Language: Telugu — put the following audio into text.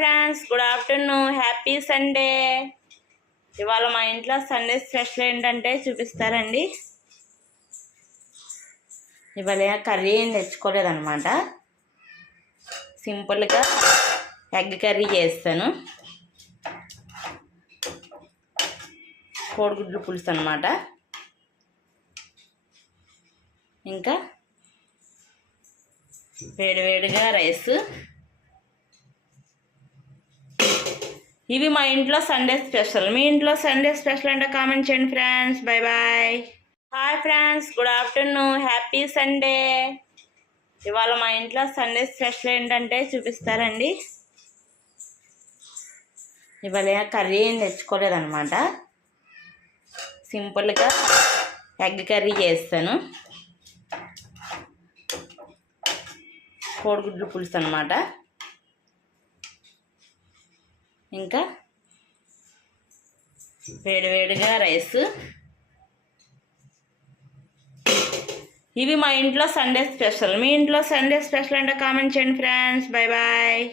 Friends, good afternoon, happy Sunday. ఇవాళ మా ఇంట్లో సండే స్పెషల్ ఏంటంటే చూపిస్తారండి. ఇవాళ కర్రీ ఏం తెచ్చుకోలేదన్నమాట. సింపుల్గా ఎగ్ కర్రీ చేస్తాను. కోడిగుడ్లు పులుసు అన్నమాట. ఇంకా వేడివేడిగా రైస్. ఇవి మా ఇంట్లో సండే స్పెషల్. మీ ఇంట్లో సండే స్పెషల్ అంటే కామెంట్ చేయండి friends. Bye bye. Hi friends, good afternoon, happy Sunday. ఇవాళ మా ఇంట్లో సండే స్పెషల్ ఏంటంటే చూపిస్తారండి. ఇవాళ కర్రీ ఏం తెచ్చుకోలేదన్నమాట. సింపుల్గా ఎగ్ కర్రీ చేస్తాను. కోడిగుడ్లు పులుసు అన్నమాట. ఇంకా వేడివేడిగా రైస్. ఇవి మా ఇంట్లో సండే స్పెషల్. మీ ఇంట్లో సండే స్పెషల్ అంటే కామెంట్ చేయండి ఫ్రెండ్స్. Bye bye.